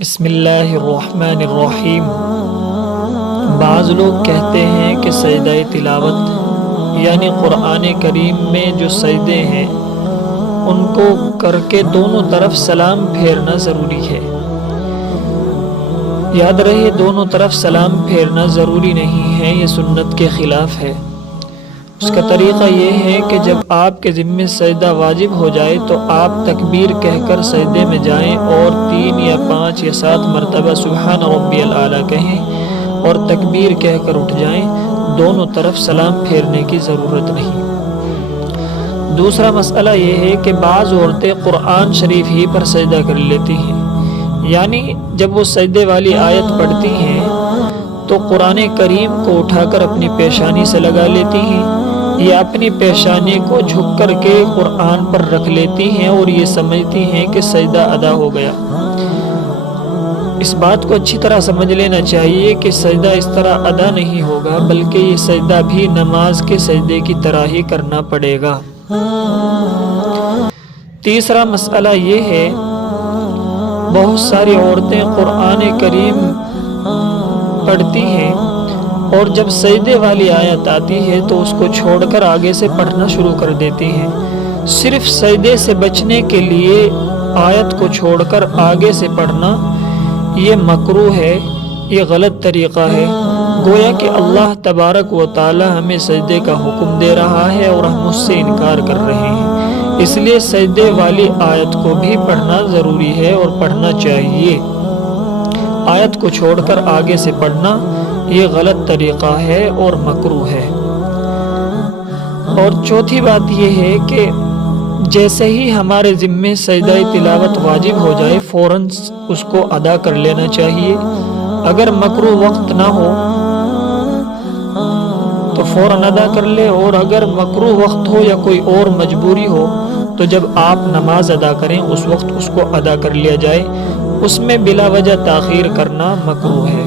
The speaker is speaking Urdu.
بسم اللہ الرحمن الرحیم۔ بعض لوگ کہتے ہیں کہ سجدہ تلاوت یعنی قرآن کریم میں جو سجدے ہیں ان کو کر کے دونوں طرف سلام پھیرنا ضروری ہے۔ یاد رہے دونوں طرف سلام پھیرنا ضروری نہیں ہے، یہ سنت کے خلاف ہے۔ اس کا طریقہ یہ ہے کہ جب آپ کے ذمے سجدہ واجب ہو جائے تو آپ تکبیر کہہ کر سجدے میں جائیں اور 3 یا 5 یا 7 مرتبہ سبحان ربی الاعلیٰ کہیں اور تکبیر کہہ کر اٹھ جائیں، دونوں طرف سلام پھیرنے کی ضرورت نہیں۔ دوسرا مسئلہ یہ ہے کہ بعض عورتیں قرآن شریف ہی پر سجدہ کر لیتی ہیں، یعنی جب وہ سجدے والی آیت پڑھتی ہیں تو قرآن کریم کو اٹھا کر اپنی پیشانی سے لگا لیتی ہیں یا اپنی پیشانی کو جھک کر کے قرآن پر رکھ لیتی ہیں اور یہ سمجھتی ہیں کہ سجدہ ادا ہو گیا۔ اس بات کو اچھی طرح سمجھ لینا چاہیے کہ سجدہ اس طرح ادا نہیں ہوگا، بلکہ یہ سجدہ بھی نماز کے سجدے کی طرح ہی کرنا پڑے گا۔ تیسرا مسئلہ یہ ہے، بہت ساری عورتیں قرآن کریم پڑھتی ہیں اور جب سجدے والی آیت آتی ہے تو اس کو چھوڑ کر آگے سے پڑھنا شروع کر دیتی ہیں۔ صرف سجدے سے بچنے کے لیے آیت کو چھوڑ کر آگے سے پڑھنا یہ مکروہ ہے، یہ غلط طریقہ ہے۔ گویا کہ اللہ تبارک و تعالی ہمیں سجدے کا حکم دے رہا ہے اور ہم اس سے انکار کر رہے ہیں، اس لیے سجدے والی آیت کو بھی پڑھنا ضروری ہے اور پڑھنا چاہیے۔ آیت کو چھوڑ کر آگے سے پڑھنا یہ غلط طریقہ ہے اور مکروہ ہے۔ اور چوتھی بات یہ ہے کہ جیسے ہی ہمارے ذمے سجدہ تلاوت واجب ہو جائے فوراً اس کو ادا کر لینا چاہیے۔ اگر مکروہ وقت نہ ہو تو فوراً ادا کر لے، اور اگر مکروہ وقت ہو یا کوئی اور مجبوری ہو تو جب آپ نماز ادا کریں اس وقت اس کو ادا کر لیا جائے، اس میں بلا وجہ تاخیر کرنا مکروہ ہے۔